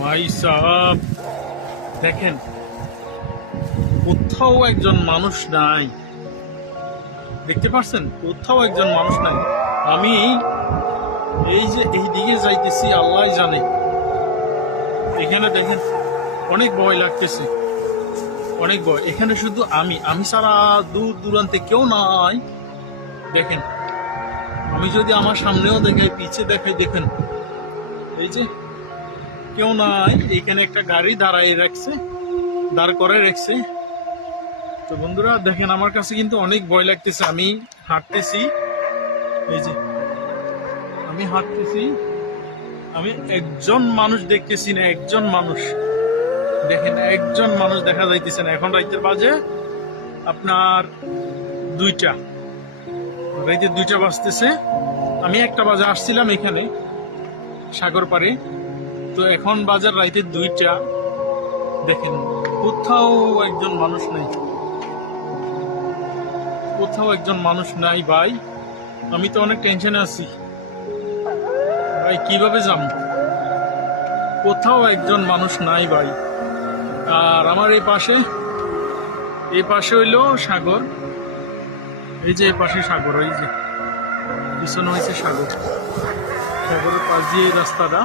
ভাই সাহেব দেখেন, কোথাও একজন মানুষ নাই। দেখতে পাচ্ছেন, কোথাও একজন মানুষ নাই। আমি এই যে এই দিকে যাইতেছি, আল্লাহ জানে। এখানে দেখেন, অনেক ভয় লাগতেছে, অনেক ভয়। এখানে শুধু আমি ছাড়া দূর দূরান্তে কেউ নাই। দেখেন, আমি যদি আমার সামনেও দেখাই, পিছে দেখাই, দেখেন এই যে কেউ নাই। এখানে একটা গাড়ি দাঁড় করে রাখছে। তো বন্ধুরা দেখেন, আমার কাছে কিন্তু অনেক ভয় লাগতেছে। আমি হাঁটতেছি, এই যে আমি হাঁটতেছি, আমি একজন মানুষ দেখতেছি না। একজন মানুষ দেখেন, একজন মানুষ দেখা যাইতেছে না। এখন রাইতের বাজে আপনার 2টা, রাইতে 2টা বাজতেছে। আমি 1টা বাজে আসছিলাম এখানে সাগর পাড়ে, তো এখন বাজার রাইতে 2টা। দেখেন, কোথাও একজন মানুষ নেই, কোথাও একজন মানুষ নাই ভাই। আমি তো অনেক টেনশনে আছি ভাই, কিভাবে যাবো? কোথাও একজন মানুষ নাই ভাই। আর আমার এই পাশে হইলো সাগর। এই যে এই পাশে সাগর, ওই যে পিছনে হয়েছে সাগর। সাগরের পাশ দিয়ে এই রাস্তাটা।